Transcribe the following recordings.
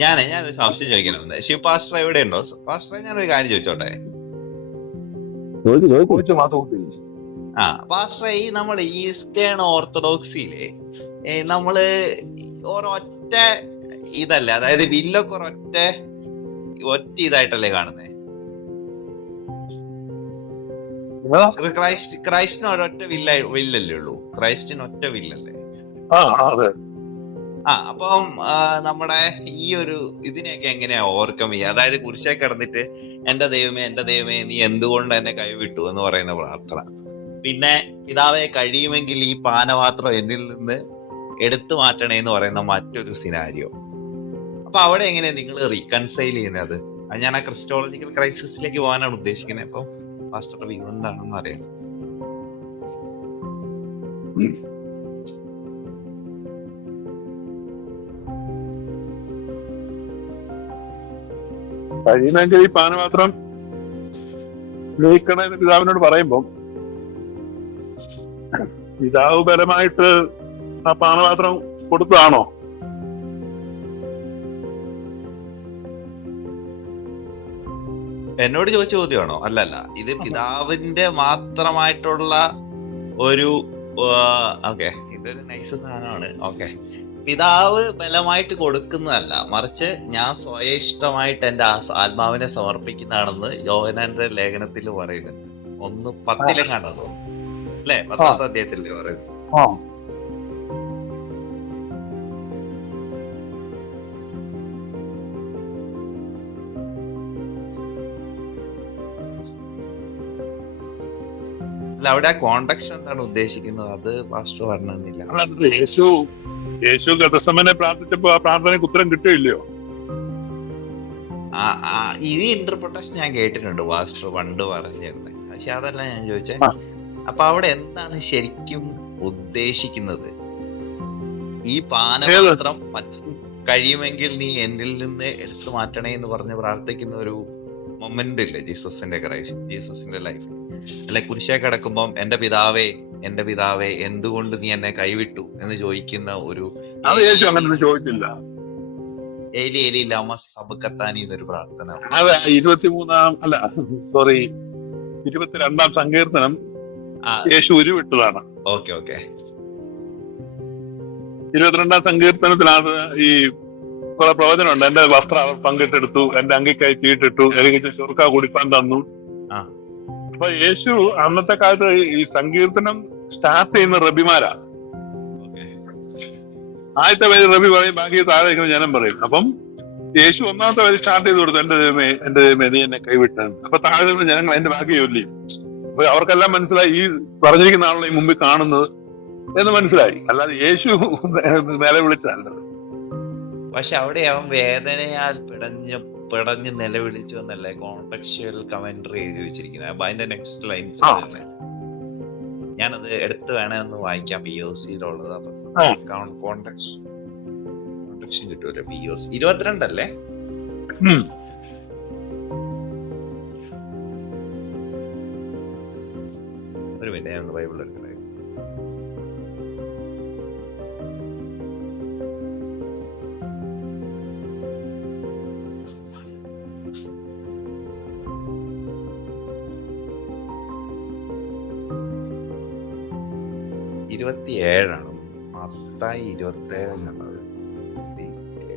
ഞാൻ ഞാനൊരു സംശയം ചോദിക്കണം ശിവ് പാസ്റ്റർ എവിടെ ഉണ്ടോ പാസ്റ്റർ ഞാനൊരു കാര്യം ചോദിച്ചോട്ടെ? ആ പാസ്റ്റർ ഈ നമ്മൾ ഈസ്റ്റേൺ ഓർത്തഡോക്സിയിലെ നമ്മൾ ഒരൊറ്റ ഇതല്ല അതായത് വില്ലൊക്കെ ഒരൊറ്റ ഒറ്റ ഇതായിട്ടല്ലേ കാണുന്നേ? ക്രൈസ്റ്റ് ക്രൈസ്റ്റിന് ഒരൊറ്റ വില്ല വില്ലല്ലേ ഉള്ളൂ. ക്രൈസ്റ്റിന് ഒറ്റ വില്ലല്ലേ? ആ അപ്പം നമ്മുടെ ഈ ഒരു ഇതിനെയൊക്കെ എങ്ങനെയാ ഓവർകം ചെയ്യുക? അതായത് കുരിശെ കിടന്നിട്ട് എന്റെ ദൈവമേ എന്റെ ദൈവമേ നീ എന്തുകൊണ്ട് എന്നെ കൈവിട്ടു? എന്ന് പറയുന്ന പ്രാർത്ഥന. പിന്നെ പിതാവെ കഴിയുമെങ്കിൽ ഈ പാനപാത്രം എന്നിൽ നിന്ന് എടുത്തു മാറ്റണേ എന്ന് പറയുന്ന മറ്റൊരു സിനാരിയോ അപ്പൊ അവിടെ എങ്ങനെയാ നിങ്ങൾ റീകൺസൈൽ ചെയ്യുന്നത്? അത് ഞാൻ ആ ക്രിസ്റ്റോളജിക്കൽ ക്രൈസിസിലേക്ക് പോകാനാണ് ഉദ്ദേശിക്കുന്നത്. അപ്പം പാസ്റ്റർ വ്യൂ എന്താണെന്ന് അറിയാം കഴിയുമെങ്കിൽ ഈ പാനപാത്രം ഗ്രഹിക്കണമെന്ന് പിതാവിനോട് പറയുമ്പം പിതാവ് ബലമായിട്ട് ആ പാനപാത്രം കൊടുത്തതാണോ? എന്നോട് ചോദിച്ച ചോദ്യമാണോ? അല്ലല്ല. ഇത് പിതാവിന്റെ മാത്രമായിട്ടുള്ള ഒരു ഓക്കെ. ഇതൊരു നൈസ് സാധനമാണ്. ഓക്കെ. പിതാവ് ബലമായിട്ട് കൊടുക്കുന്നതല്ല. മറിച്ച് ഞാൻ സ്വയഷ്ടമായിട്ട് എന്റെ ആത്മാവിനെ സമർപ്പിക്കുന്നതാണെന്ന് യോഹനാന്റെ ലേഖനത്തിൽ പറയുന്നുണ്ട് ഒന്ന് പത്തിലും കണ്ടതോ അല്ലെ? പത്താമത്തെ അധ്യായത്തിലേ പറയുന്നത് അല്ല അവിടെ ആ കോണ്ടക്സ് എന്താണ് ഉദ്ദേശിക്കുന്നത്? അത് പാസ്റ്റർ പറഞ്ഞില്ല യേശു യേശു ഗതസമനെ പ്രാർത്ഥിച്ചപ്പോ ആ പ്രാർത്ഥനയ്ക്ക് ഉത്തരം കിട്ടിയില്ലയോ? ഈ ഇന്റർപ്രിട്ടേഷൻ ഞാൻ കേട്ടിട്ടുണ്ട് പാസ്റ്റർ പണ്ട് പറഞ്ഞിരുന്നത് പക്ഷെ അതല്ല ഞാൻ ചോദിച്ചേ. അപ്പൊ അവിടെ എന്താണ് ശരിക്കും ഉദ്ദേശിക്കുന്നത്? ഈ പാനപാത്രം കഴിയുമെങ്കിൽ നീ എന്നിൽ നിന്ന് എടുത്തു മാറ്റണേ എന്ന് പറഞ്ഞ് പ്രാർത്ഥിക്കുന്ന ഒരു മൊമെന്റ് ഇല്ലേ ജീസസിന്റെ ക്രൈസ്റ്റ് ജീസസിന്റെ ലൈഫ്. അല്ലെ കുരിശേ കിടക്കുമ്പോൾ എന്റെ പിതാവേ എന്റെ പിതാവേ എന്തുകൊണ്ട് നീ എന്നെ കൈവിട്ടു? എന്ന് ചോദിക്കുന്ന ഒരു അത് യേശു അങ്ങനെ ചോദിച്ചില്ല. ഏലി ഏലി ലാമ സബക്കത്താനി എന്നൊരു പ്രാർത്ഥന. അതെ ഇരുപത്തിമൂന്നാം അല്ല സോറി ഇരുപത്തിരണ്ടാം സങ്കീർത്തനം യേശു ഉരുവിട്ടതാണ്. Okay okay. ഇരുപത്തിരണ്ടാം സങ്കീർത്തനത്തിനകത്ത് ഈ കുറെ പ്രവചനമുണ്ട്. എന്റെ വസ്ത്രം അവർ പങ്കിട്ടെടുത്തു എന്റെ അങ്കിക്കായി ചീട്ടിട്ടു എനിക്ക് ചുരുക്ക കുടിപ്പാൻ തന്നു. അപ്പൊ യേശു അന്നത്തെ കാലത്ത് ഈ സങ്കീർത്തനം സ്റ്റാർട്ട് ചെയ്യുന്ന റബിമാരാ. ആദ്യത്തെ വരി റബി പറയും ബാക്കി താഴെ ജനം പറയും. അപ്പം യേശു ഒന്നാമത്തെ വരി സ്റ്റാർട്ട് ചെയ്ത് കൊടുത്തു എന്റെ ദൈവമേ എന്റെ ദൈവമേ നീ എന്നെ കൈവിട്ടാണ് അപ്പൊ താഴെ നിന്ന് ജനങ്ങൾ എന്റെ ബാക്കി ചൊല്ലി അപ്പൊ അവർക്കെല്ലാം മനസ്സിലായി ഈ പറഞ്ഞിരിക്കുന്ന ആളെ ഈ മുമ്പിൽ കാണുന്നത് എന്ന് മനസ്സിലായി. അല്ലാതെ യേശു നില വിളിച്ചതല്ല. പക്ഷെ അവിടെ അവൻ വേദനയാൽ പിടഞ്ഞ് പിടഞ്ഞ് നിലവിളിച്ചു എന്നല്ലേ കോൺടക്ച്വൽ കമന്ററി എഴുതി വെച്ചിരിക്കുന്നത്. അപ്പൊ അതിന്റെ നെക്സ്റ്റ് ലൈൻസ്. ഞാനത് എടുത്ത് വേണേ ഒന്ന് വായിക്കാം പി ഒ സിയിലുള്ളത് കിട്ടൂല ഒ സി ഇരുപത്തിരണ്ടല്ലേ ഒരു മിനിറ്റ് ഞാൻ ബൈബിൾ എടുക്കണേ ഇരുപത്തിയേഴാണ്. മത്തായി ഇരുപത്തിയേഴ് എന്നുള്ളത് ഇരുപത്തിയേഴ്.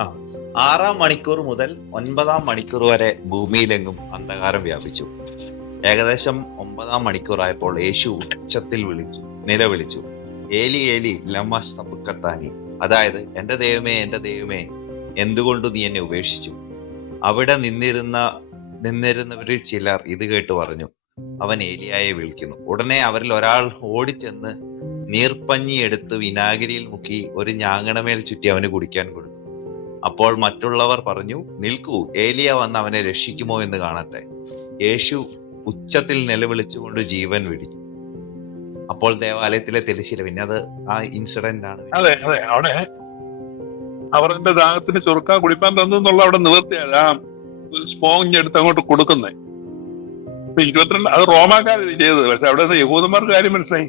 ആ ആറാം മണിക്കൂർ മുതൽ ഒൻപതാം മണിക്കൂർ വരെ ഭൂമിയിലെങ്ങും അന്ധകാരം വ്യാപിച്ചു. ഏകദേശം ഒമ്പതാം മണിക്കൂറായപ്പോൾ യേശു ഉച്ചത്തിൽ വിളിച്ചു നിലവിളിച്ചു. ഏലി ഏലി ലമ സബുക്കത്താനി അതായത് എന്റെ ദൈവമേ എന്റെ ദൈവമേ എന്തുകൊണ്ട് നീ എന്നെ ഉപേക്ഷിച്ചു? അവിടെ നിന്നിരുന്ന നിന്നിരുന്നവരിൽ ചിലർ ഇത് കേട്ട് പറഞ്ഞു. അവൻ ഏലിയായെ വിളിക്കുന്നു. ഉടനെ അവരിൽ ഒരാൾ ഓടിച്ചെന്ന് നീർപ്പഞ്ഞി എടുത്ത് വിനാഗിരിയിൽ മുക്കി ഒരു ഞാങ്ങണമേൽ ചുറ്റി അവന് കുടിക്കാൻ കൊടുത്തു. അപ്പോൾ മറ്റുള്ളവർ പറഞ്ഞു നിൽക്കൂ ഏലിയ വന്ന് അവനെ രക്ഷിക്കുമോ എന്ന് കാണട്ടെ. യേശു ഉച്ചത്തിൽ നിലവിളിച്ചുകൊണ്ട് ജീവൻ വിടിച്ചു അപ്പോൾ ദേവാലയത്തിലെ തെളിശില പിന്നെ അത് ആ ഇൻസിഡന്റ് ആണ്. അതെ അതെ അവിടെ അവരുടെ ദാഹത്തിന് ചുരുക്കാൻ കുടിപ്പാൻ തന്നു എന്നുള്ള അവിടെ നിവർത്തിയാണ് ആ സ്പോഞ്ച് എടുത്ത് അങ്ങോട്ട് കൊടുക്കുന്നത് ഇപ്പൊ ഇരുപത്തിരണ്ട് അത് റോമാക്കാർ ചെയ്തത്. പക്ഷെ അവിടെ യഹൂദന്മാർക്ക് കാര്യം മനസ്സിലായി.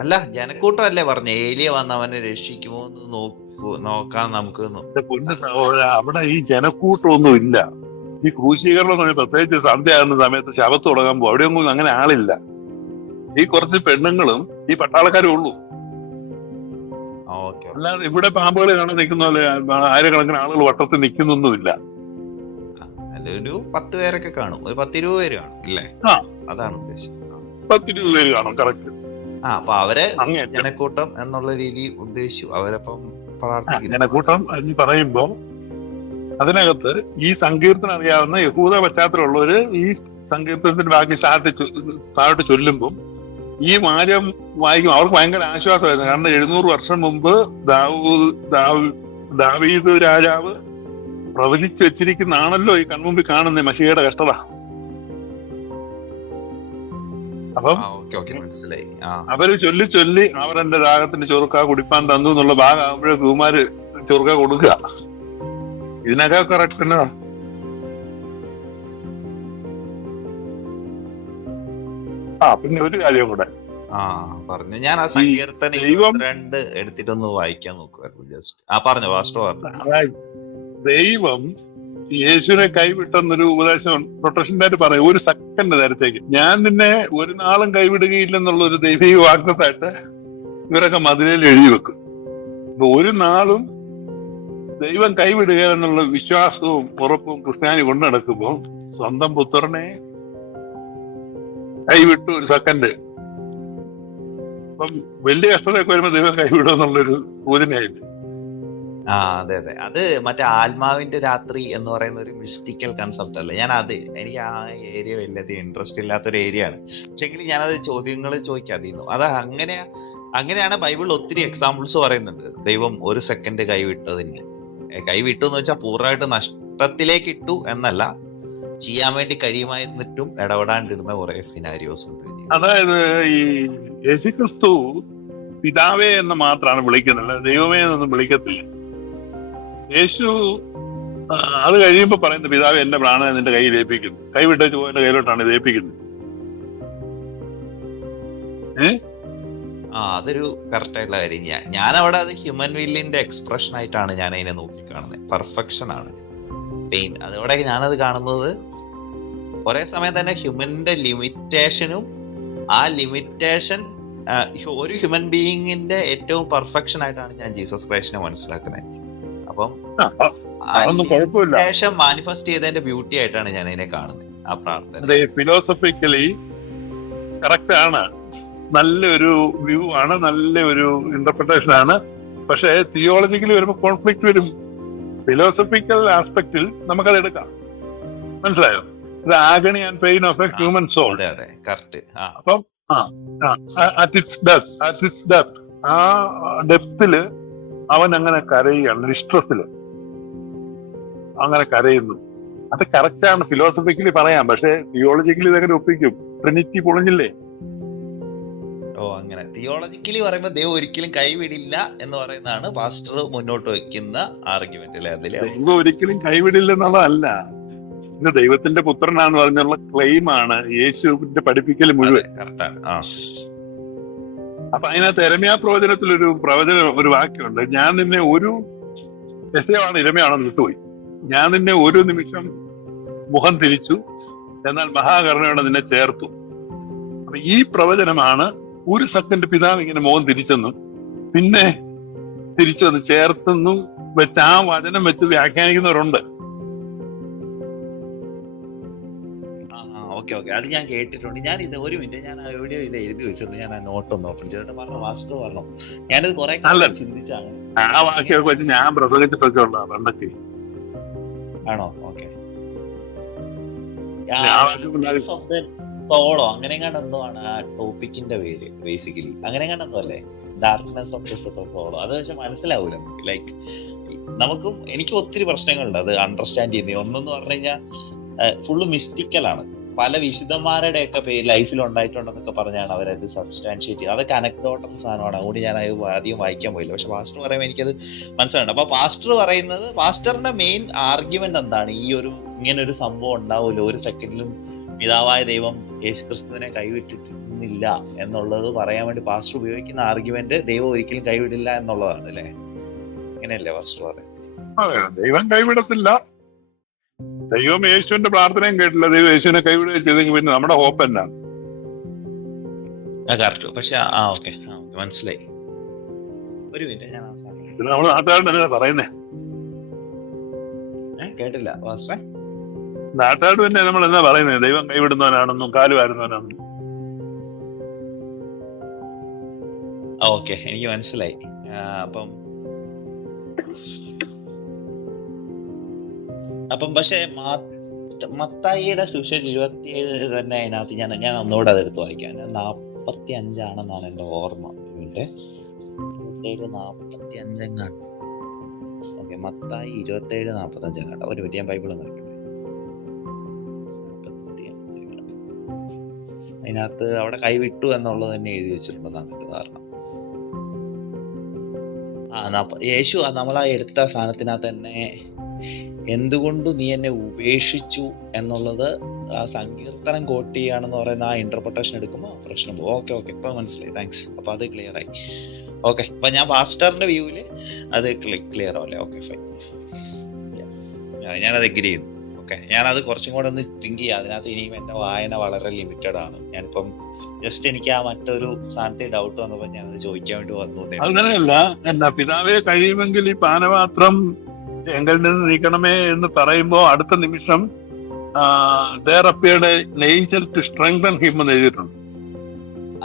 അല്ല ജനക്കൂട്ടല്ലേ പറഞ്ഞു? ഏലിയ വന്നവനെ അവനെ രക്ഷിക്കുമോ എന്ന് നോക്കൂ നോക്കാൻ നമുക്ക് അവിടെ ഈ ജനക്കൂട്ടമൊന്നും ഇല്ല. ഈ ക്രൂശീകരണം എന്ന് പ്രത്യേകിച്ച് സന്ധ്യ ആകുന്ന സമയത്ത് ശവത്ത് തുടങ്ങുമ്പോൾ അവിടെയൊന്നും അങ്ങനെ ആളില്ല. ഈ കുറച്ച് പെണ്ണുങ്ങളും ഈ പട്ടാളക്കാരും ഉള്ളൂ. അല്ലാതെ ഇവിടെ പാമ്പുകളെ കാണാൻ നിൽക്കുന്ന പോലെ ആയിരക്കണക്കിന് ആളുകൾ വട്ടത്തിൽ നിൽക്കുന്നൊന്നുമില്ല. ഒരു പത്ത് പേരൊക്കെ കാണും. ഒരു പത്തിരുപത് പേര് കാണും ഇല്ലേ. അതാണ് ഉദ്ദേശം. പത്തിരുപത് പേര് കാണും കറക്റ്റ് ആ അപ്പൊ അവരെ ജനക്കൂട്ടം എന്നുള്ള രീതി ഉദ്ദേശിച്ചു. അവരപ്പം പ്രാർത്ഥിക്കും ജനക്കൂട്ടം എന്ന് പറയുമ്പോ അതിനകത്ത് ഈ സങ്കീർത്തനം അറിയാവുന്ന യഹൂദ പശ്ചാത്തലമുള്ളവര് ഈ സങ്കീർത്തനത്തിന്റെ ബാക്കി ചൊ- താഴോട്ട് ചൊല്ലുമ്പം ഈ വാചകം വായിക്കും. അവർക്ക് ഭയങ്കര ആശ്വാസമായിരുന്നു. കാരണം എഴുന്നൂറ് വർഷം മുമ്പ് ദാവൂദ് ദാവൂ- ദാവീദ് രാജാവ് പ്രവചിച്ചു വെച്ചിരിക്കുന്നതാണല്ലോ ഈ കൺമുമ്പിൽ കാണുന്ന മഷികയുടെ കഷ്ടത. അപ്പം മനസ്സിലായി. അവർ ചൊല്ലി ചൊല്ലി അവർ എന്റെ ദാഹത്തിന്റെ ചൊറുക്ക കുടിപ്പാൻ തന്നു എന്നുള്ള ഭാഗമാകുമ്പോഴേ കുമാര് ചൊറുക്ക കൊടുക്കുക. ഇതിനൊക്കെ കറക്റ്റ് ആ പിന്നെ ഒരു കാര്യം കൂടെ. ആ പറഞ്ഞു. ഞാൻ ആ സങ്കീർത്തന ദൈവം- ഇരുപത്തിരണ്ട് എടുത്തിട്ടൊന്ന് വായിക്കാൻ നോക്കുമായിരുന്നു ജസ്റ്റ് ആ പറഞ്ഞു വാസ്തു പറഞ്ഞു. ദൈവം യേശുവിനെ കൈവിട്ടെന്നൊരു ഉപദേശം പ്രൊട്ടക്ഷനായിട്ട് പറയും ഒരു സെക്കൻഡ് നേരത്തേക്ക്. ഞാൻ നിന്നെ ഒരു നാളും കൈവിടുകയില്ലെന്നുള്ള ഒരു ദൈവിക വാഗ്ദത്തായിട്ട് ഇവരൊക്കെ മതിലിൽ എഴുതി വെക്കും. അപ്പൊ ഒരു നാളും ദൈവം കൈവിടുക എന്നുള്ള വിശ്വാസവും ഉറപ്പും ക്രിസ്ത്യാനി കൊണ്ടു നടക്കുമ്പോൾ സ്വന്തം പുത്രനെ കൈവിട്ടു ഒരു സെക്കൻഡ് അപ്പം വലിയ കഷ്ടതയൊക്കെ വരുമ്പോൾ ദൈവം കൈവിടും എന്നുള്ളൊരു സൂചനയായിട്ട് ആ അതെ അതെ. അത് മറ്റേ ആത്മാവിന്റെ രാത്രി എന്ന് പറയുന്ന ഒരു മിസ്റ്റിക്കൽ കൺസെപ്റ്റ് അല്ലേ? ഞാൻ അത് എനിക്ക് ആ ഏരിയ വലിയധികം ഇൻട്രസ്റ്റ് ഇല്ലാത്തൊരു ഏരിയ ആണ്. പക്ഷെങ്കിൽ ഞാനത് ചോദ്യങ്ങൾ ചോദിക്കാതിരുന്നു അത് അങ്ങനെ അങ്ങനെയാണ് ബൈബിളിൽ ഒത്തിരി എക്സാമ്പിൾസ് പറയുന്നുണ്ട്. ദൈവം ഒരു സെക്കൻഡ് കൈവിട്ടതിന്. കൈവിട്ടു എന്ന് വെച്ചാൽ പൂർണമായിട്ട് നഷ്ടത്തിലേക്ക് ഇട്ടു എന്നല്ല. ചെയ്യാൻ വേണ്ടി കഴിയുമായിരുന്നിട്ടും ഇടപെടാണ്ടിരുന്ന കുറെ സിനാരിയോസ് ഉണ്ട്. അതായത് ഈ യേശുക്രിസ്തു പിതാവേ എന്ന് മാത്രമാണ് വിളിക്കുന്നത്. ദൈവമേ എന്നൊന്നും വിളിക്കത്തില്ല. യേശു അത് കഴിയുമ്പോ പറയുന്നത് പിതാവ് എന്റെ പ്രാണനെ നിന്റെ കയ്യിൽ ഏൽപ്പിക്കുന്നു. കൈവിട്ടേച്ച് പോയിന്റെ കയ്യിലോട്ടാണ് ഇത് ഏൽപ്പിക്കുന്നത്. ആ അതൊരു കറക്റ്റ് ആയിട്ടുള്ള കാര്യം. ഞാൻ ഞാൻ അവിടെ അത് ഹ്യൂമൻ വില്ലിന്റെ എക്സ്പ്രഷൻ ആയിട്ടാണ് ഞാൻ അതിനെ നോക്കിക്കാണുന്നത് പെർഫെക്ഷൻ ആണ്. പെയിൻ അതോടെ ഞാനത് കാണുന്നത് ഒരേ സമയം തന്നെ ഹ്യൂമന്റെ ലിമിറ്റേഷനും ആ ലിമിറ്റേഷൻ ഒരു ഹ്യൂമൻ ബീയിങ്ങിന്റെ ഏറ്റവും പെർഫെക്ഷൻ ആയിട്ടാണ് ഞാൻ ജീസസ് ക്രൈസ്റ്റിനെ മനസ്സിലാക്കുന്നത്. അപ്പം ലിമിറ്റേഷൻ മാനിഫെസ്റ്റ് ചെയ്തതിന്റെ ബ്യൂട്ടി ആയിട്ടാണ് ഞാൻ അതിനെ കാണുന്നത് ആ പ്രാർത്ഥന. ഫിലോസഫിക്കലി കറക്റ്റ് ആണ്. നല്ലൊരു വ്യൂ ആണ് നല്ലൊരു ഇന്റർപ്രിട്ടേഷൻ ആണ്. പക്ഷേ തിയോളജിക്കലി വരുമ്പോൾ കോൺഫ്ലിക്ട് വരും. ഫിലോസഫിക്കൽ ആസ്പെക്റ്റിൽ നമുക്കത് എടുക്കാം. മനസ്സിലായോ? Agony and pain of a human soul അതെ അതെ. കറക്റ്റ് ആ. അപ്പം ആ at its depth at its depth ആ ഡെപ്തിൽ അവൻ അങ്ങനെ കരയുകയാണ് ഡിസ്ട്രസിൽ അങ്ങനെ കരയുന്നു. അത് കറക്റ്റാണ് ഫിലോസഫിക്കലി പറയാം. പക്ഷെ തിയോളജിക്കലി ഇതങ്ങനെ ഒപ്പിക്കും. ട്രിനിറ്റി പൊളിഞ്ഞില്ലേ? ഓ അങ്ങനെ. തിയോളജിക്കലി പറയുമ്പോൾ ദൈവം ഒരിക്കലും കൈവിടില്ല എന്ന് പറയുന്നതാണ് പാസ്റ്റർ മുന്നോട്ട് വെക്കുന്ന ആർഗ്യുമെന്റ് അല്ലെ? അതിൽ ദൈവം ഒരിക്കലും കൈവിടില്ലെന്നുള്ളതല്ല ഇത് ദൈവത്തിന്റെ പുത്രനാന്ന് പറഞ്ഞുള്ള ക്ലെയിം ആണ് യേശുവിന്റെ പഠിപ്പിക്കൽ മുഴുവൻ. അപ്പൊ അതിനകത്ത് എരമ്യാ പ്രവചനത്തിൽ ഒരു പ്രവചനം ഒരു വാക്യമുണ്ട്. ഞാൻ നിന്നെ ഒരു രസമാണ് ഇരമയാണെന്ന് വിട്ടുപോയി. ഞാൻ നിന്നെ ഒരു നിമിഷം മുഖം തിരിച്ചു എന്നാൽ മഹാകരുണയോടെ നിന്നെ ചേർത്തു. അപ്പൊ ഈ പ്രവചനമാണ് ഒരു സെക്കൻഡ് പിതാവ് ഇങ്ങനെ മുഖം തിരിച്ചെന്നും പിന്നെ തിരിച്ചു വന്ന് ചേർത്തെന്നും വെച്ച് ആ വചനം വെച്ച് വ്യാഖ്യാനിക്കുന്നവരുണ്ട്. ഓക്കെ ഓക്കെ അത് ഞാൻ കേട്ടിട്ടുണ്ട്. ഞാൻ ഇത് ഒരു മിനിറ്റ് ഞാൻ ആ എവിടെയോ ഇത് എഴുതി വെച്ചിട്ടുണ്ട് ഞാൻ ആ നോട്ട് ഒന്ന് ഓപ്പൺ ചെയ്തിട്ട് പറഞ്ഞു? വാസ്തു പറഞ്ഞു? ഞാനിത് കുറെ കാലം ചിന്തിച്ചാണ്. ആ വാക്യൊക്കെ വെച്ച് ഞാൻ പ്രസംഗിച്ചിട്ടൊക്കെ ഉള്ളതാണ്. പണ്ടൊക്കെ ആണോ? ഓക്കെ. സോളോ അങ്ങനെ എന്തോ ആണ് ആ ടോപ്പിക്കിന്റെ പേര് ബേസിക്കലി അങ്ങനെ എന്തോ അല്ലേ? ഡാർക്ക്നെസ് ഓഫ് സോളോ അത് പക്ഷെ മനസ്സിലാവൂല നമുക്ക്. ലൈക്ക് നമുക്കും എനിക്ക് ഒത്തിരി പ്രശ്നങ്ങളുണ്ട്. അത് അണ്ടർസ്റ്റാൻഡ് ചെയ്യുന്നത് ഒന്നെന്ന് പറഞ്ഞു കഴിഞ്ഞാൽ ഫുള്ള് മിസ്റ്റിക്കലാണ് പല വിശുദ്ധന്മാരുടെ ഒക്കെ ലൈഫിൽ ഉണ്ടായിട്ടുണ്ടെന്നൊക്കെ പറഞ്ഞാണ് അവരത് സബ്സ്റ്റാൻഷിയേറ്റ് ചെയ്തത്. അതൊക്കെ അനക്ടോട്ടം സാധനമാണ്. അതുകൊണ്ട് ഞാൻ അത് അധികം വായിക്കാൻ പോയില്ല. പക്ഷെ പാസ്റ്റർ പറയുമ്പോൾ എനിക്കത് മനസ്സിലുണ്ട് അപ്പൊ പാസ്റ്റർ പറയുന്നത് പാസ്റ്ററിന്റെ മെയിൻ ആർഗ്യുമെന്റ് എന്താണ്? ഈ ഒരു ഇങ്ങനെ ഒരു സംഭവം ഉണ്ടാവുമല്ലോ ഒരു സെക്കൻഡിലും പിതാവായ ദൈവം യേശു ക്രിസ്തുവിനെ കൈവിട്ടിട്ടില്ല എന്നുള്ളത് പറയാൻ വേണ്ടി പാസ്റ്റർ ഉപയോഗിക്കുന്ന ആർഗ്യുമെന്റ് ദൈവം ഒരിക്കലും കൈവിടില്ല എന്നുള്ളതാണ് അല്ലേ? അങ്ങനെയല്ലേ പാസ്റ്റർ പറയുന്നത്? ദൈവം കൈവിടത്തില്ല. ദൈവം യേശുവിന്റെ പ്രാർത്ഥനയും കേട്ടില്ല. ദൈവം യേശുവിനെ കൈവിടുകയും ചെയ്തെങ്കിൽ പിന്നെ നമ്മുടെ ഹോപ്പ് എന്നാ? കറക്റ്റ് പക്ഷെ ആ ഓക്കെ മനസ്സിലായി. ഒരു മിനിറ്റ് ഞാൻ പിന്നെ നമ്മൾ നാട്ടുകാരുടെ പറയുന്നേ? കേട്ടില്ല. നാട്ടുകാർ തന്നെ നമ്മൾ എന്നാ പറയുന്നത് ദൈവം കൈവിടുന്നവനാണെന്നും കാൽ വാരുന്നവനാണെന്നും ആ ഓക്കെ എനിക്ക് മനസ്സിലായി. അപ്പം അപ്പം പക്ഷേ മത്തായിയുടെ മത്തായിയുടെ സുവിശേഷം ഇരുപത്തിയേഴ് തന്നെ അതിനകത്ത് ഞാൻ ഞാൻ ഒന്നുകൂടെ അതെടുത്ത് വായിക്കാം. നാപ്പത്തി അഞ്ചാണെന്നാണ് എന്റെ ഓർമ്മ. ഇരുപത്തേഴ് നാപ്പത്തി അഞ്ചെങ്ങാണ് ഓക്കെ മത്തായി ഇരുപത്തേഴ് നാപ്പത്തി അഞ്ചെങ്ങാണ്ട് ഒരു മിനിറ്റ് ബൈബിൾ നോക്കട്ടെ. അതിനകത്ത് അവിടെ കൈവിട്ടു എന്നുള്ളത് തന്നെ എഴുതി വെച്ചിട്ടുണ്ടെന്നാണ് എന്റെ ധാരണ. ആ യേശു നമ്മളാ എടുത്ത സാധനത്തിനകത്ത് തന്നെ എന്തുകൊണ്ട് നീ എന്നെ ഉപേക്ഷിച്ചു എന്നുള്ളത് ആ സങ്കീർത്തനം കോട്ടിയാണെന്ന് പറയുന്ന ആ ഇന്റർപ്രിട്ടേഷൻ എടുക്കുമ്പോൾ പ്രശ്നം പോകും. ഓക്കെ ഓക്കെ ഇപ്പൊ മനസ്സിലായി. താങ്ക്സ് അപ്പൊ അത് ക്ലിയർ ആയി. ഓക്കെ അപ്പൊ ഞാൻ പാസ്റ്ററിന്റെ വ്യൂവിൽ അത് ക്ലിയർ ആവല്ലേ? ഓക്കെ ഫൈൻ ഞാനത് എഗ്രി ചെയ്യുന്നു. ഓക്കെ ഞാനത് കുറച്ചും കൂടെ ഒന്ന് തിങ്ക് ചെയ്യാം. അതിനകത്ത് ഇനിയും എന്റെ വായന വളരെ ലിമിറ്റഡ് ആണ്. ഞാനിപ്പം ജസ്റ്റ് എനിക്ക് ആ മറ്റൊരു സ്ഥാനത്തെ ഡൗട്ട് വന്നപ്പോൾ ഞാനത് ചോദിക്കാൻ വേണ്ടി വന്നു അങ്ങനെയല്ല. എന്നാ പിതാവേ കഴിയുമെങ്കിൽ ഈ പാനപാത്രം എങ്കിൽ നിന്ന് നീക്കണമേ എന്ന് പറയുമ്പോൾ അടുത്ത നിമിഷം there appeared angel to strengthen him എന്ന് എഴുതിയിട്ടുണ്ട്.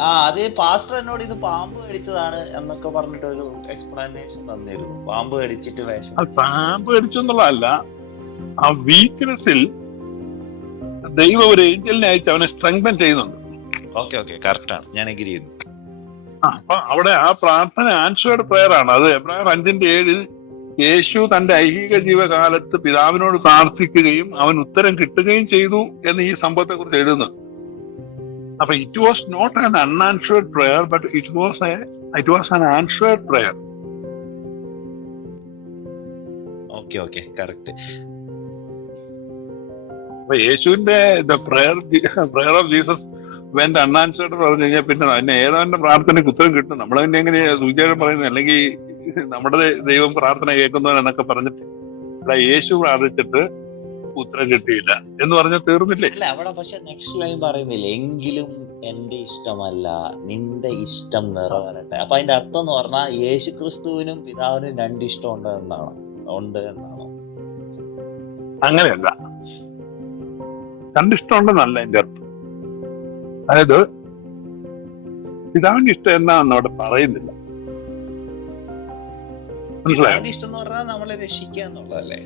ആ അത് പാസ്റ്റർ എന്നോട് ഇത് പാമ്പ് കടിച്ചതാണ് എന്നൊക്കെ പറഞ്ഞിട്ട് ഒരു എക്സ്പ്ലനേഷൻ തന്നിരുന്നു. പാമ്പ് കടിച്ചിട്ട് വേഷം പാമ്പ് കടിച്ചെന്നുള്ളതല്ല ആ വീക്ക്നെസ്സിൽ ദൈവം ഒരു ഏഞ്ചലിനെ അയച്ച് അവനെ സ്ട്രെങ്തൻ ചെയ്യുന്നുണ്ട്. ഓക്കെ ഓക്കെ കറക്റ്റ് ആണ്. ഞാൻ എഗ്രി ചെയ്യുന്നു. അപ്പൊ അവിടെ ആ പ്രാർത്ഥന ആൻസേർഡ് പ്രയർ ആണ്. അത് എബ്രാഹിം അഞ്ചിന്റെ ഏഴിൽ യേശു തന്റെ ഐഹിക ജീവകാലത്ത് പിതാവിനോട് പ്രാർത്ഥിക്കുകയും അവൻ ഉത്തരം കിട്ടുകയും ചെയ്തു എന്ന് ഈ സംഭവത്തെ കുറിച്ച് എഴുതുന്നു. അപ്പൊ it was not an unanswered prayer but it was a it was an answered prayer okay okay correct അപ്പൊ യേശുവിന്റെ the prayer prayer of Jesus went unanswered പറഞ്ഞു കഴിഞ്ഞാൽ പിന്നെ അതിന് ഏതാണ്ട് പ്രാർത്ഥനയ്ക്ക് ഉത്തരം കിട്ടും. നമ്മൾ തന്നെ എങ്ങനെയാ സൂചന പറയുന്നത്? അല്ലെങ്കിൽ നമ്മുടെ ദൈവം പ്രാർത്ഥന കേൾക്കുന്നവൻ എന്നൊക്കെ പറഞ്ഞിട്ട് ഇവിടെ യേശു പ്രാർത്ഥിച്ചിട്ട് ഉത്തരം കിട്ടിയില്ല. എന്ന് പറഞ്ഞാൽ തീർന്നില്ലേ? അല്ല അവിടെ പക്ഷെ നെക്സ്റ്റ് ലൈൻ പറയുന്നില്ല എങ്കിലും എന്റെ ഇഷ്ടമല്ല നിന്റെ ഇഷ്ടം നിറവേറട്ടെ. അപ്പൊ അതിന്റെ അർത്ഥം എന്ന് പറഞ്ഞാൽ യേശു ക്രിസ്തുവിനും പിതാവിനും രണ്ട് ഇഷ്ടം ഉണ്ട് എന്നാണ്. ഉണ്ട് എന്നാണോ. അങ്ങനെയല്ല. രണ്ടിഷ്ടം ഉണ്ടെന്നല്ല എന്റെ അർത്ഥം. അതായത് പിതാവിന്റെ ഇഷ്ടം എന്നാന്ന് അവിടെ പറയുന്നില്ല. മനസ്സിലായോ? ഇഷ്ടം എന്ന് പറഞ്ഞാൽ നമ്മളെ രക്ഷിക്കുക എന്നുള്ളതല്ലേ?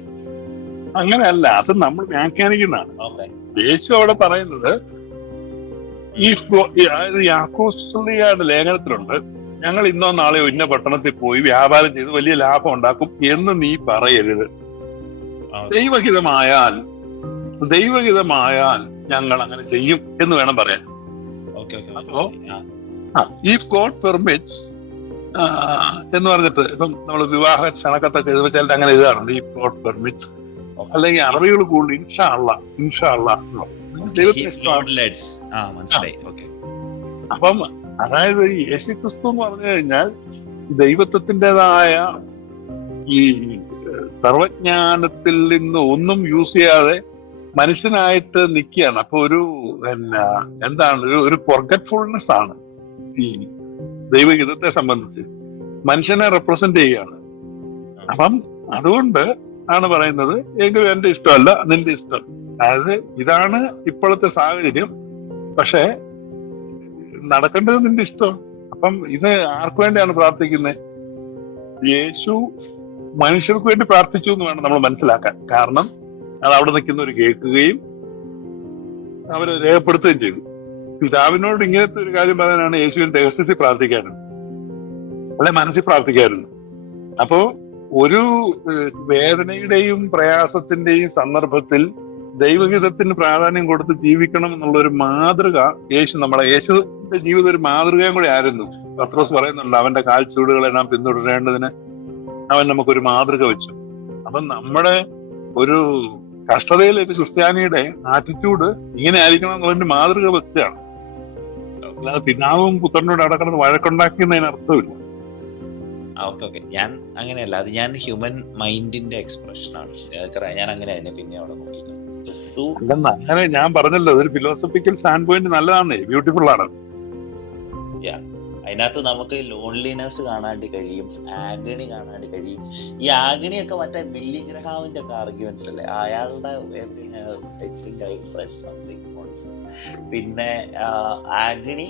അങ്ങനെയല്ല അത് നമ്മൾ വ്യാഖ്യാനിക്കുന്നതാണ്. യേശു അവിടെ പറയുന്നത് ഈ യാക്കോസ്ലിയുടെ ലേഖനത്തിലുണ്ട് ഞങ്ങൾ ഇന്നോ നാളെയോ ഇന്ന പട്ടണത്തിൽ പോയി വ്യാപാരം ചെയ്ത് വലിയ ലാഭം ഉണ്ടാക്കും എന്ന് നീ പറയരുത്. ദൈവഹിതമായാൽ ദൈവഹിതമായാൽ ഞങ്ങൾ അങ്ങനെ ചെയ്യും എന്ന് വേണം പറയാൻ. ഓക്കെ ഓക്കെ അപ്പോ? ഈ കോഡ് പെർമിറ്റ്സ് എന്ന് പറഞ്ഞിട്ട് ഇപ്പം നമ്മൾ വിവാഹ ക്ഷണക്കത്തൊക്കെ എഴുതി വെച്ചാൽ അങ്ങനെ എഴുതാറുണ്ട് ഈ പ്ലോട്ട് പെർമിറ്റ് അല്ലെങ്കിൽ അറബികൾ കൂടുതൽ ഇൻഷാള്ള ഇൻഷാള്ള അപ്പം അതായത് യേശു ക്രിസ്തു എന്ന് പറഞ്ഞു കഴിഞ്ഞാൽ ദൈവത്വത്തിന്റെതായ ഈ സർവജ്ഞാനത്തിൽ നിന്ന് ഒന്നും യൂസ് ചെയ്യാതെ മനുഷ്യനായിട്ട് നിൽക്കുകയാണ്. അപ്പൊ ഒരു പിന്നെ എന്താണ്? ഒരു ഒരു പൊർഗറ്റ്ഫുൾനെസ് ആണ് ഈ ദൈവഹിതത്തെ സംബന്ധിച്ച് മനുഷ്യനെ റെപ്രസെന്റ് ചെയ്യുകയാണ്. അപ്പം അതുകൊണ്ട് ആണ് പറയുന്നത് എങ്കിലും എന്റെ ഇഷ്ടമല്ല നിന്റെ ഇഷ്ടം. അതായത് ഇതാണ് ഇപ്പോഴത്തെ സാഹചര്യം. പക്ഷേ നടക്കേണ്ടത് നിന്റെ ഇഷ്ടം. അപ്പം ഇത് ആർക്കു വേണ്ടിയാണ് പ്രാർത്ഥിക്കുന്നത് യേശു മനുഷ്യർക്ക് വേണ്ടി പ്രാർത്ഥിച്ചു എന്ന് വേണം നമ്മൾ മനസ്സിലാക്കാൻ. കാരണം അത് അവിടെ നിൽക്കുന്നവർ കേൾക്കുകയും അവർ രേഖപ്പെടുത്തുകയും ചെയ്തു. പിതാവിനോട് ഇങ്ങനത്തെ ഒരു കാര്യം പറയാനാണ് യേശുവിൻ രഹസ്യത്തിൽ പ്രാർത്ഥിക്കാറുണ്ട് അല്ലെ മനസ്സിൽ പ്രാർത്ഥിക്കാറുണ്ട് അപ്പോ ഒരു വേദനയുടെയും പ്രയാസത്തിന്റെയും സന്ദർഭത്തിൽ ദൈവഹിതത്തിന് പ്രാധാന്യം കൊടുത്ത് ജീവിക്കണം എന്നുള്ള ഒരു മാതൃക യേശു നമ്മളെ യേശുവിന്റെ ജീവിതം ഒരു മാതൃകയും കൂടി ആയിരുന്നു. പത്രോസ് പറയുന്നുണ്ട് അവന്റെ കാൽച്ചൂടുകളെ നാം പിന്തുടരേണ്ടതിന് അവൻ നമുക്കൊരു മാതൃക വെച്ചു. അപ്പം നമ്മുടെ ഒരു കഷ്ടതയിലേക്ക് ക്രിസ്ത്യാനിയുടെ ആറ്റിറ്റ്യൂഡ് ഇങ്ങനെ ആയിരിക്കണം എന്നുള്ളതിന്റെ മാതൃക വെക്കുകയാണ്. അല്ലാതെ പിതാവും പുത്രനോട് അവിടെ കിടന്ന് വഴക്കുണ്ടാക്കുന്നതിന് അർത്ഥമില്ല. Okay okay. ഞാൻ അങ്ങനെയല്ല. അത് ഞാൻ ഹ്യൂമൻ മൈൻഡിന്റെ എക്സ്പ്രഷൻ ആണ്. ഞാൻ അങ്ങനെ അതിനെ പിന്നെ അവിടെ നോക്കി അങ്ങനെ ഞാൻ പറഞ്ഞല്ലോ ഒരു ഫിലോസഫിക്കൽ സ്റ്റാൻഡ് പോയിന്റ് നല്ലതാണേ ബ്യൂട്ടിഫുൾ ആണ് അതിനകത്ത് നമുക്ക് ലോൺലിനെസ് കാണാണ്ട് കഴിയും ആഗണി കാണാണ്ട് കഴിയും. ഈ ആഗണി ഒക്കെ മറ്റേ ബില്ലി ഗ്രഹാമിന്റെ ഒക്കെ ആർഗ്യുമെന്റ്സ് അല്ലേ? അയാളുടെ ഐ തിങ്ക് ഐ it. പിന്നെ ആഗ്നി.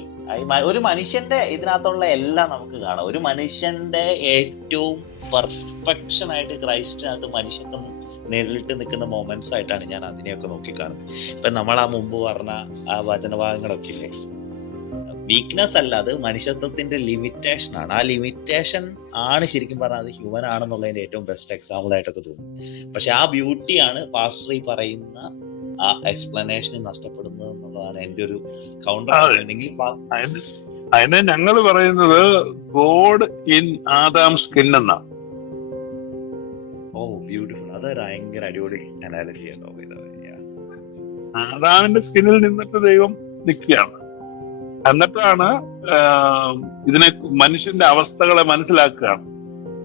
ഒരു മനുഷ്യന്റെ ഇതിനകത്തുള്ള എല്ലാം നമുക്ക് കാണാം. ഒരു മനുഷ്യന്റെ ഏറ്റവും പെർഫെക്ഷൻ ആയിട്ട് ക്രൈസ്റ്റിനകത്ത് മനുഷ്യത്വം നേരിട്ട് നിൽക്കുന്ന മൊമെന്റ്സ് ആയിട്ടാണ് ഞാൻ അതിനെയൊക്കെ നോക്കിക്കാണുന്നത്. ഇപ്പൊ നമ്മൾ ആ മുമ്പ് പറഞ്ഞ ആ വചനഭാഗങ്ങളൊക്കെ ഇല്ലേ വീക്ക്നെസ് അല്ല അത് മനുഷ്യത്വത്തിന്റെ ലിമിറ്റേഷൻ ആണ്. ആ ലിമിറ്റേഷൻ ആണ് ശരിക്കും പറഞ്ഞാൽ അത് ഹ്യൂമൻ ആണെന്നുള്ളതിന്റെ ഏറ്റവും ബെസ്റ്റ് എക്സാമ്പിൾ ആയിട്ടൊക്കെ തോന്നുന്നു പക്ഷെ ആ ബ്യൂട്ടിയാണ് പാസ്റ്റർ ഈ പറയുന്ന ആ എക്സ്പ്ലനേഷൻ നഷ്ടപ്പെടുന്നത് എന്നുള്ളതാണ് എന്റെ ഒരു കൗണ്ടർ അതിന് ഞങ്ങൾ പറയുന്നത് ഗോഡ് ഇൻ ആദാം സ്കിൻ എന്നാ. ഓ ബ്യൂട്ടിഫുൾ അത് ഭയങ്കര അടിപൊളി അനാലജി. ആദാമിന്റെ സ്കിന്നിൽ നിന്നിട്ട് ദൈവം നിൽക്കുകയാണ്. എന്നിട്ടാണ് ഇതിനെ മനുഷ്യന്റെ അവസ്ഥകളെ മനസ്സിലാക്കുകയാണ്.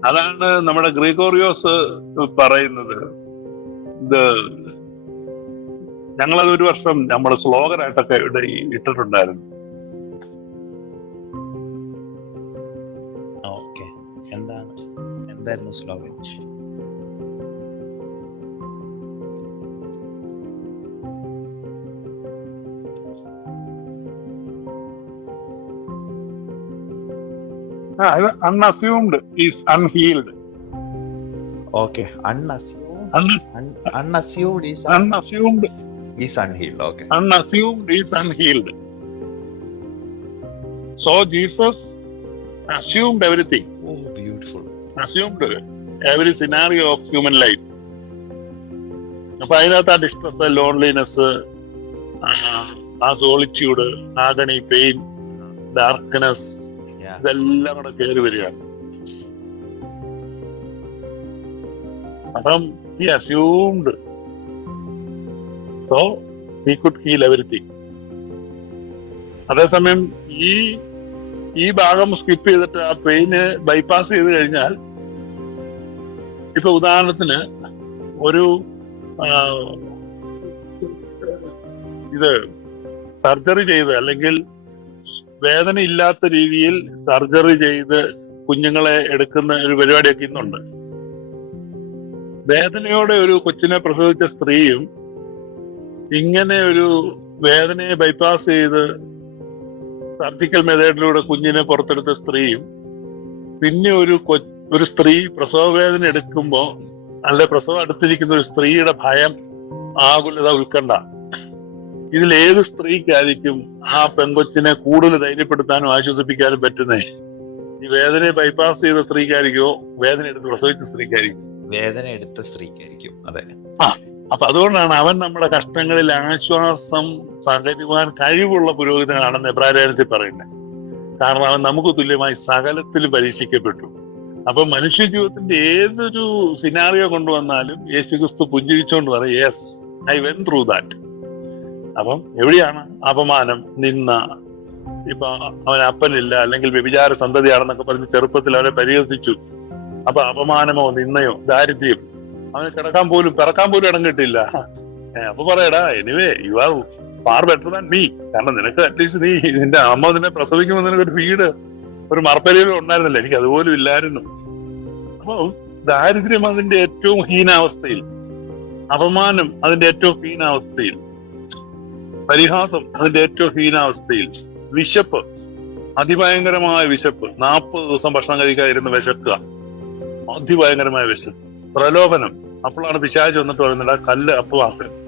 അതാണ് നമ്മുടെ ഗ്രിഗോറിയോസ് പറയുന്നത്. ഇത് ഞങ്ങളത് ഒരു വർഷം നമ്മുടെ സ്ലോഗനായിട്ടൊക്കെ ഇട്ടിട്ടുണ്ടായിരുന്നു. ഓക്കെ. എന്താണ്? എന്തായിരുന്നു slogan unassumed is unhealed okay. Unassumed unassumed is unassumed is unhealed okay unassumed is unhealed. So Jesus assumed everything, oh beautiful assumed every scenario of human life. അപ്പൊ അതിനകത്ത് ആ ഡിസ്ട്രസ് ലോൺലിനെസ് ആ സോളിറ്റ്യൂഡ് ആഗണി പെയിൻ ഡാർക്ക്നെസ് ഇതെല്ലാം കൂടെ കയറി വരികയാണ് അപ്പം ഈ assumed so we could heal everything അതേസമയം ഈ ഈ ഭാഗം സ്കിപ്പ് ചെയ്തിട്ട് ആ പെയിന് ബൈപ്പാസ് ചെയ്ത് കഴിഞ്ഞാൽ ഇപ്പൊ ഉദാഹരണത്തിന് ഒരു ഇത് സർജറി ചെയ്ത് അല്ലെങ്കിൽ വേദന ഇല്ലാത്ത രീതിയിൽ സർജറി ചെയ്ത് കുഞ്ഞുങ്ങളെ എടുക്കുന്ന ഒരു പരിപാടിയൊക്കെ ഇന്നുണ്ട്. വേദനയോടെ ഒരു കൊച്ചിനെ പ്രസവിച്ച സ്ത്രീയും ഇങ്ങനെ ഒരു വേദനയെ ബൈപ്പാസ് ചെയ്ത് സർജിക്കൽ മെതേഡിലൂടെ കുഞ്ഞിനെ പുറത്തെടുത്ത സ്ത്രീയും പിന്നെ ഒരു ഒരു സ്ത്രീ പ്രസവ വേദന എടുക്കുമ്പോ അല്ലെ പ്രസവം അടുത്തിരിക്കുന്ന ഒരു സ്ത്രീയുടെ ഭയം ആകുലത ഉത്കണ്ഠ. ഇതിൽ ഏത് സ്ത്രീക്കായിരിക്കും ആ പെങ്കൊച്ചിനെ കൂടുതൽ ധൈര്യപ്പെടുത്താനും ആശ്വസിപ്പിക്കാനും പറ്റുന്നേ? ഈ വേദനയെ ബൈപ്പാസ് ചെയ്ത സ്ത്രീക്കായിരിക്കോ വേദന എടുത്ത് പ്രസവിച്ച സ്ത്രീക്കായിരിക്കും വേദന എടുത്ത സ്ത്രീക്കായിരിക്കും. അതെ. അപ്പൊ അതുകൊണ്ടാണ് അവൻ നമ്മുടെ കഷ്ടങ്ങളിൽ ആശ്വാസം പകരുവാൻ കഴിവുള്ള പുരോഹിതനാണെന്ന് എബ്രാലേഖനത്തിൽ പറയുന്നത്. കാരണം അവൻ നമുക്ക് തുല്യമായി സകലത്തിൽ പരീക്ഷിക്കപ്പെട്ടു. അപ്പൊ മനുഷ്യ ജീവിതത്തിന്റെ ഏതൊരു സിനാറിയോ കൊണ്ടുവന്നാലും യേശുക്രിസ്തു പുഞ്ചിരിച്ചുകൊണ്ട് പറയും yes I went through that അപ്പം എവിടെയാണ് അപമാനം? നിന്ന. ഇപ്പൊ അവൻ അപ്പനില്ല അല്ലെങ്കിൽ വ്യഭിചാര സന്തതിയാണെന്നൊക്കെ പറഞ്ഞ് ചെറുപ്പത്തിൽ അവരെ പരിഹസിച്ചു. അപ്പൊ അപമാനമോ നിന്നയോ ദാരിദ്ര്യം അവന് കിടക്കാൻ പോലും പിറക്കാൻ പോലും ഇടം കിട്ടില്ല അപ്പൊ പറയടാ anyway you are far better than me കാരണം നിനക്ക് അറ്റ്ലീസ്റ്റ് നീ നിന്റെ അമ്മ നിന്നെ പ്രസവിക്കുമ്പോൾ നിനക്ക് ഒരു വീട് ഒരു മറപ്പരയിലും ഉണ്ടായിരുന്നില്ല. എനിക്ക് അതുപോലും ഇല്ലായിരുന്നു. അപ്പൊ ദാരിദ്ര്യം അതിന്റെ ഏറ്റവും ഹീനാവസ്ഥയിൽ അപമാനം അതിന്റെ ഏറ്റവും ഹീനാവസ്ഥയിൽ പരിഹാസം അതിന്റെ ഏറ്റവും ഹീനാവസ്ഥയിൽ വിശപ്പ് അതിഭയങ്കരമായ വിശപ്പ് നാൽപ്പത് ദിവസം ഭക്ഷണം കഴിക്കാതിരുന്ന് വിശക്കുക അതിഭയങ്കരമായ വിശപ്പ് പ്രലോഭനം അപ്പോഴാണ് പിശാജ് വന്നിട്ട് പറയുന്നത് "ആ കല്ല് അപ്പമാക്കുക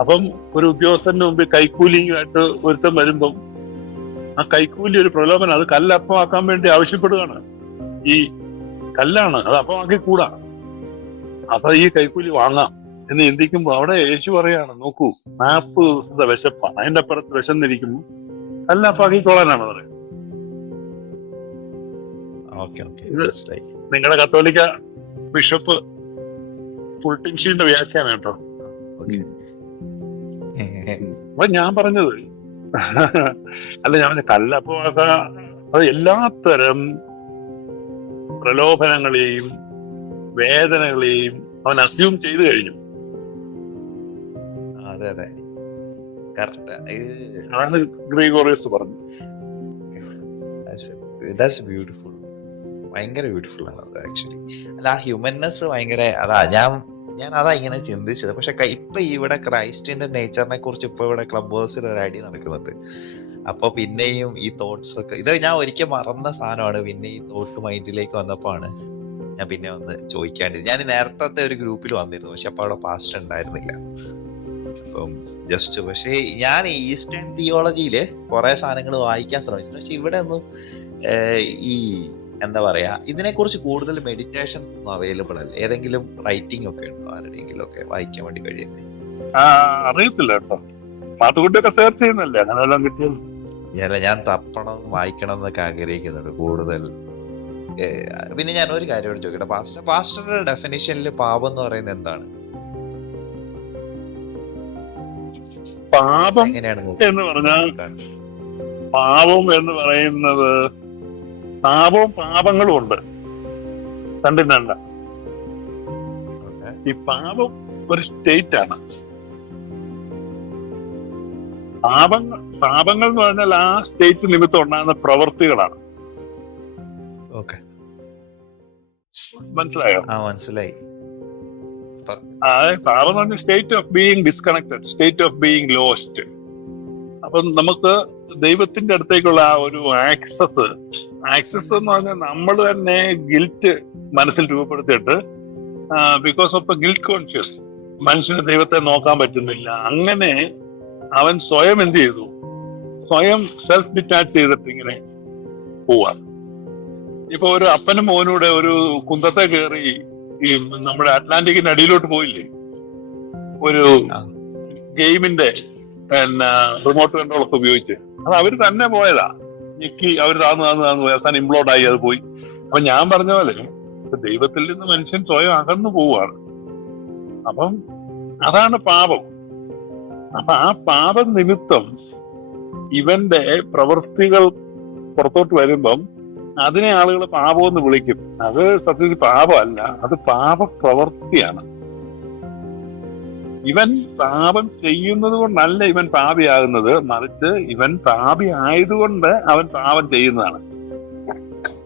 അപ്പം ഒരു ഉദ്യോഗസ്ഥന്റെ മുമ്പിൽ കൈക്കൂലിയുമായിട്ട് ഒരുത്തം വരുമ്പം ആ കൈക്കൂലി ഒരു പ്രലോഭനം അത് കല്ല് അപ്പമാക്കാൻ വേണ്ടി ആവശ്യപ്പെടുകയാണ്. ഈ കല്ലാണ് അത് അപ്പമാക്കി കൂടാ. അപ്പൊ ഈ കൈക്കൂലി വാങ്ങാം എന്ന് ചിന്തിക്കുമ്പോ അവിടെ യേശു പറയാണ് നോക്കൂ നാൽപ്പത് ദിവസത്തെ വിശപ്പാണ്. അതിന്റെ അപ്പുറത്ത് വിശന്നിരിക്കുമ്പോ കല്ല് അപ്പാക്കിക്കോളാനാണ് പറയുന്നത്. നിങ്ങളുടെ കത്തോലിക്ക ബിഷപ്പ് ഫുൾട്ടിൻഷിന്റെ വ്യാഖ്യാനം കേട്ടോ. അപ്പൊ ഞാൻ പറഞ്ഞത് അല്ല ഞാൻ പറഞ്ഞ കല്ലപ്പവാസ അത് എല്ലാത്തരം പ്രലോഭനങ്ങളെയും വേദനകളെയും അവൻ അസ്യൂം ചെയ്തു കഴിഞ്ഞു. അതെ അതെ. അതാണ് ഗ്രീഗോറിയസ് പറഞ്ഞു ബ്യൂട്ടിഫുൾ ഭയങ്കര ബ്യൂട്ടിഫുൾ ആണ് അത് ആക്ച്വലി അല്ല ആ ഹ്യൂമൻനെസ് ഭയങ്കര അതാ ഞാൻ ഞാൻ അതാ ഇങ്ങനെ ചിന്തിച്ചത്. പക്ഷെ ഇപ്പൊ ഇവിടെ ക്രൈസ്റ്റിന്റെ നേച്ചറിനെ കുറിച്ച് ഇപ്പൊ ഇവിടെ ക്ലബ് ഹൗസിൽ ഒരു ഐഡിയ നടക്കുന്നുണ്ട്. അപ്പൊ പിന്നെയും ഈ തോട്ട്സ് ഒക്കെ ഇത് ഞാൻ ഒരിക്കൽ മറന്ന സാധനമാണ്. പിന്നെ ഈ തോട്ട് മൈൻഡിലേക്ക് വന്നപ്പോഴാണ് ഞാൻ പിന്നെ വന്ന് ചോദിക്കാണ്ടിരുന്നത്. ഞാൻ നേരത്തെ ഒരു ഗ്രൂപ്പിൽ വന്നിരുന്നു. പക്ഷെ അപ്പൊ അവിടെ പാസ്റ്റ് ഉണ്ടായിരുന്നില്ല. അപ്പം ജസ്റ്റ് പക്ഷേ ഞാൻ ഈസ്റ്റേൺ തിയോളജിയിൽ കുറെ സാധനങ്ങൾ വായിക്കാൻ ശ്രമിച്ചു പക്ഷെ ഇവിടെ ഒന്നും ഈ എന്താ പറയാ ഇതിനെക്കുറിച്ച് കൂടുതൽ മെഡിറ്റേഷൻസ് ഒന്നും അവൈലബിൾ അല്ല. ഏതെങ്കിലും റൈറ്റിംഗ് ഒക്കെ ഉണ്ടോ? ആരുടെയെങ്കിലും ഒക്കെ വായിക്കാൻ വേണ്ടി കഴിയുന്നത് അറിയത്തില്ല കേട്ടോ. മാത്തുകുട്ടിയൊക്കെ സെർച്ച് ചെയ്യുന്നല്ലേ? അങ്ങനെ എല്ലാം കിട്ടിയത് അല്ല ഞാൻ തപ്പണം വായിക്കണം എന്നൊക്കെ ആഗ്രഹിക്കുന്നുണ്ട് കൂടുതൽ. പിന്നെ ഞാൻ ഒരു കാര്യം കൂടി ചോദിക്കട്ടെ. പാസ്റ്റർ പാസ്റ്ററുടെ ഡെഫിനേഷനിൽ പാപം എന്ന് പറയുന്നത് എന്താണ്? പാപം എങ്ങനെയാണ് എന്ന് പറഞ്ഞാൽ പാപം എന്ന് പറയുന്നത് പാപവും പാപങ്ങളും ഉണ്ട്. രണ്ടും രണ്ട ഈ പാപം ഒരു സ്റ്റേറ്റ് ആണ്. പാപങ്ങൾ പാപങ്ങൾ എന്ന് പറഞ്ഞാൽ ആ സ്റ്റേറ്റ് നിമിത്തം ഉണ്ടാകുന്ന പ്രവൃത്തികളാണ് ഓക്കെ. മനസ്സിലായോ? ആ മനസ്സിലായി. അതായത് പാപം എന്ന് പറഞ്ഞാൽ state of being disconnected state of being lost അപ്പം നമുക്ക് ദൈവത്തിന്റെ അടുത്തേക്കുള്ള ആ ഒരു ആക്സസ് ആക്സസ് എന്ന് പറഞ്ഞാൽ നമ്മൾ തന്നെ ഗിൽറ്റ് മനസ്സിൽ രൂപപ്പെടുത്തിയിട്ട് ബിക്കോസ് ഓഫ് ഗിൽറ്റ് കോൺഷ്യസ് മനുഷ്യന് ദൈവത്തെ നോക്കാൻ പറ്റുന്നില്ല. അങ്ങനെ അവൻ സ്വയം എന്ത് ചെയ്തു? സ്വയം സെൽഫ് ഡിറ്റാച്ച് ചെയ്തിട്ട് ഇങ്ങനെ പോവാ. ഇപ്പൊ ഒരു അപ്പനും മോനൂടെ ഒരു കുന്തത്തെ കയറി ഈ നമ്മുടെ അറ്റ്ലാന്റിക്കിന്റെ അടിയിലോട്ട് പോയില്ലേ? ഒരു ഗെയിമിന്റെ പിന്നെ റിമോട്ട് കൺട്രോൾ ഒക്കെ ഉപയോഗിച്ച്. അത് അവർ തന്നെ പോയതാ. ഞെക്കി അവർ താന്ന് താന്ന് താന്ന് പോയി. അവസാനം ഇംപ്ലോഡ് ആയി അത് പോയി. അപ്പൊ ഞാൻ പറഞ്ഞ പോലെ ദൈവത്തിൽ നിന്ന് മനുഷ്യൻ സ്വയം അകന്നു പോവാണ് അപ്പം അതാണ് പാപം. അപ്പൊ ആ പാപം നിമിത്തം ഇവന്റെ പ്രവൃത്തികൾ പുറത്തോട്ട് വരുമ്പം അതിനെ ആളുകൾ എന്ന് വിളിക്കും. അത് സത്യത്തിൽ പാപമല്ല അത് പാപ പ്രവൃത്തിയാണ് ഇവൻ പാപം ചെയ്യുന്നത് കൊണ്ടല്ല ഇവൻ പാപിയാകുന്നത്. മറിച്ച് ഇവൻ പാപി ആയതുകൊണ്ട് അവൻ പാപം ചെയ്യുന്നതാണ്.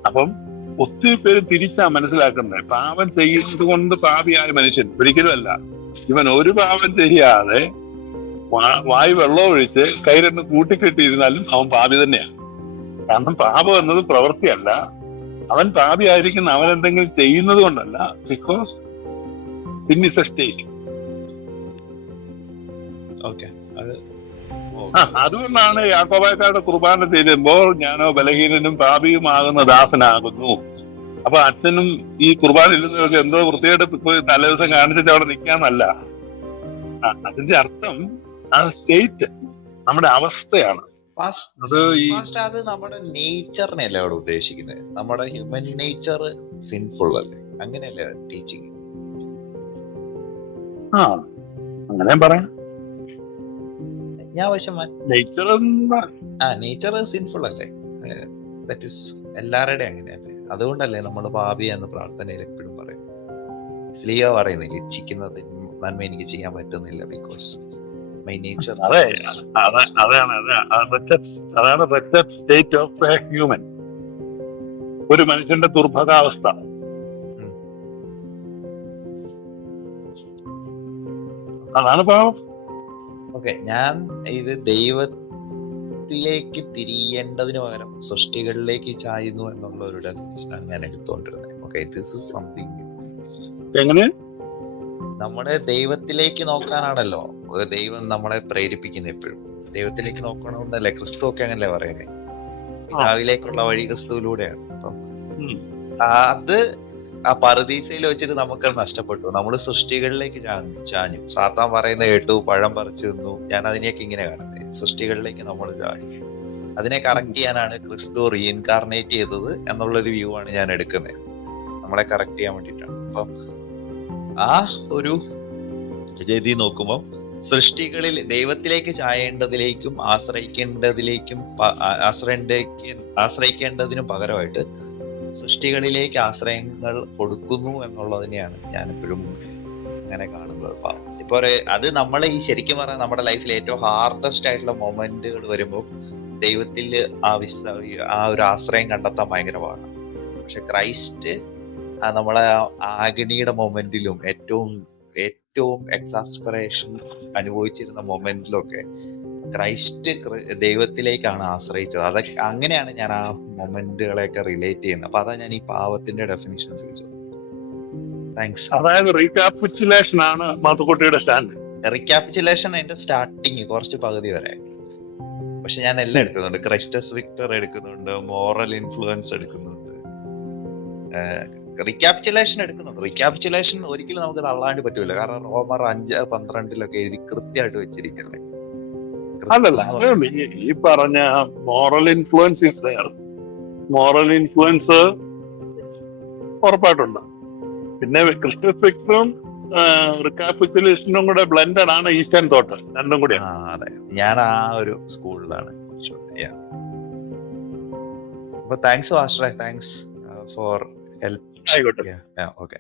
അപ്പം ഒത്തിരി പേര് തിരിച്ചാ മനസ്സിലാക്കുന്നത് പാപം ചെയ്യുന്നത് കൊണ്ട് പാപിയായ മനുഷ്യൻ. ഒരിക്കലും അല്ല ഇവൻ ഒരു പാപം ചെയ്യാതെ വായ് വെള്ളം ഒഴിച്ച് കൈ രണ്ട് കൂട്ടിക്കെട്ടിയിരുന്നാലും അവൻ പാപി തന്നെയാണ് കാരണം പാപം എന്നത് പ്രവൃത്തിയല്ല. അവൻ പാപിയായിരിക്കുന്ന അവൻ എന്തെങ്കിലും ചെയ്യുന്നത് കൊണ്ടല്ല. Because sin is a state okay അത് അതുകൊണ്ടാണ് യാക്കോബായക്കാരുടെ കുർബാന തീരുമ്പോൾ ഞാനോ ബലഹീനനും പാപിയുമാകുന്ന ദാസനാകുന്നു. അപ്പൊ അച്ഛനും ഈ കുർബാന ഇല്ലെന്നവർക്ക് എന്തോ വൃത്തിയായിട്ട് നല്ല തലേദിവസം കാണിച്ചിട്ട് അവിടെ നിൽക്കാന്നല്ല. അതിന്റെ അർത്ഥം ആ സ്റ്റേറ്റ് നമ്മുടെ അവസ്ഥയാണ്. അത് അത് നമ്മുടെ നേച്ചറിനെ അല്ലേ അവിടെ ഉദ്ദേശിക്കുന്നത്? നമ്മുടെ ഹ്യൂമൻ നേച്ചർ സിൻഫുൾ അല്ലേ? അങ്ങനെയല്ലേ ടീച്ചിങ് ആ അങ്ങനെ പറയാം. ഞാൻ പക്ഷെ ആ നേച്ചർ സിൻഫുൾ അല്ലേ? ദാറ്റ് ഇസ് എല്ലാവരുടെയും അങ്ങനെയല്ലേ? അതുകൊണ്ടല്ലേ നമ്മൾ പാപി എന്ന് പ്രാർത്ഥനയിൽ എപ്പോഴും പറയും. സ്ലീഹ പറയുന്നില്ല ഇച്ഛിക്കുന്നത് നന്മ എനിക്ക് ചെയ്യാൻ പറ്റുന്നില്ല ബിക്കോസ് മൈ നേച്ചർ അതെ. അത- അതാണ് സ്റ്റേറ്റ് ഓഫ് ഹ്യൂമൻ ഒരു മനുഷ്യന്റെ ദുർഭകാവസ്ഥ അതാണ് പാവം ഓക്കെ ഞാൻ ഇത് ദൈവത്തിലേക്ക് തിരിയേണ്ടതിന് പകരം സൃഷ്ടികളിലേക്ക് ചായുന്നു എന്നുള്ള ഒരു ഡെഫിനേഷനാണ് ഞാൻ എടുത്തുകൊണ്ടിരുന്നത്. ഓക്കെ ദിസ് ഇസ് സംതിങ് എങ്ങനെ? നമ്മുടെ ദൈവത്തിലേക്ക് നോക്കാനാണല്ലോ. ദൈവം നമ്മളെ പ്രേരിപ്പിക്കുന്നത് എപ്പോഴും. ദൈവത്തിലേക്ക് നോക്കണമെന്നല്ലേ? ക്രിസ്തു ഒക്കെ അങ്ങനല്ലേ പറയുന്നത് പിതാവിലേക്കുള്ള വഴി ക്രിസ്തുവിലൂടെയാണ്. അപ്പം. അത് ആ പറുദീസയിൽ വെച്ചിട്ട് നമുക്ക് നഷ്ടപ്പെട്ടു. നമ്മൾ സൃഷ്ടികളിലേക്ക് ചാഞ്ഞു. സാത്താൻ പറയുന്ന കേട്ടു പഴം പറിച്ചു തിന്നു. ഞാൻ അതിനെയൊക്കെ ഇങ്ങനെ കാണുന്നത്. സൃഷ്ടികളിലേക്ക് നമ്മൾ ചാടി. അതിനെ കറക്റ്റ് ചെയ്യാനാണ് ക്രിസ്തു റീഇൻകാർണേറ്റ് ചെയ്തത് എന്നുള്ളൊരു വ്യൂ ആണ് ഞാൻ എടുക്കുന്നത്. നമ്മളെ കറക്റ്റ് ചെയ്യാൻ വേണ്ടിയിട്ടാണ്. അപ്പം ആ ഒരു രീതി നോക്കുമ്പോൾ സൃഷ്ടികളിൽ ദൈവത്തിലേക്ക് ചായേണ്ടതിലേക്കും ആശ്രയിക്കേണ്ടതിലേക്കും ആശ്രയിക്കേണ്ടതിനും പകരമായിട്ട് സൃഷ്ടികളിലേക്ക് ആശ്രയങ്ങൾ കൊടുക്കുന്നു എന്നുള്ളതിനെയാണ് ഞാൻ എപ്പോഴും അങ്ങനെ കാണുന്നത്. ഇപ്പോൾ അത് നമ്മൾ ഈ ശരിക്കും പറഞ്ഞാൽ നമ്മുടെ ലൈഫിൽ ഏറ്റവും ഹാർഡസ്റ്റ് ആയിട്ടുള്ള മൊമെന്റുകൾ വരുമ്പോൾ ദൈവത്തിൽ ആ വിശ്വ ആ ഒരു ആശ്രയം കണ്ടെത്താൻ ഭയങ്കരമാണ്. പക്ഷെ ക്രൈസ്റ്റ് ആ നമ്മളെ ആഗ്നിയുടെ മൊമെന്റിലും ഏറ്റവും ഏറ്റവും എക്സാസ്പറേഷൻ അനുഭവിച്ചിരുന്ന മൊമെന്റിലൊക്കെ ക്രൈസ്റ്റ് ദൈവത്തിലേക്കാണ് ആശ്രയിച്ചത്. അതൊക്കെ അങ്ങനെയാണ് ഞാൻ ആ മൊമെന്റുകളെയൊക്കെ റിലേറ്റ് ചെയ്യുന്നത്. അപ്പൊ അതാ ഞാൻ ഈ പാവത്തിന്റെ ഡെഫിനേഷൻ ചോദിച്ചത്. താങ്ക്സ് അതായത് റീകാപ്പിച്ചുലേഷൻ ആണ് മാത്തുക്കുട്ടിയുടെ സ്റ്റാൻഡ് റിക്യാപിറ്റുലേഷൻ അതിന്റെ സ്റ്റാർട്ടിങ് കുറച്ച് പകുതി വരെ. പക്ഷെ ഞാൻ എല്ലാം എടുക്കുന്നുണ്ട്. ക്രൈസ്റ്റസ് വിക്ടർ എടുക്കുന്നുണ്ട്. മോറൽ ഇൻഫ്ലുവൻസ് എടുക്കുന്നുണ്ട്. റിക്യാപിറ്റുലേഷൻ എടുക്കുന്നുണ്ട്. റിക്യാപിറ്റുലേഷൻ ഒരിക്കലും നമുക്ക് തള്ളാണ്ട് പറ്റൂല. കാരണം റോമർ അഞ്ച് പന്ത്രണ്ടിലൊക്കെ എഴുതി കൃത്യമായിട്ട് വെച്ചിരിക്കല്ലേ അല്ലല്ല ഈ പറഞ്ഞ moral influence is there moral influence ഉറപ്പായിട്ടുണ്ട്. പിന്നെ ക്രിസ്ത്യൻ വിക്ടറും റിക്കാപ്പിച്ചുലേഷനും കൂടെ ബ്ലെൻഡഡ് ആണ് ഈസ്റ്റേൺ തോട്ട് രണ്ടും കൂടി അതെ. ഞാൻ ആ ഒരു സ്കൂളിലാണ് അപ്പൊ താങ്ക്സ് വാസ്റ്റർ താങ്ക്സ് ഫോർ ഹെൽപ്പ് ആയിക്കോട്ടെ. ഓക്കെ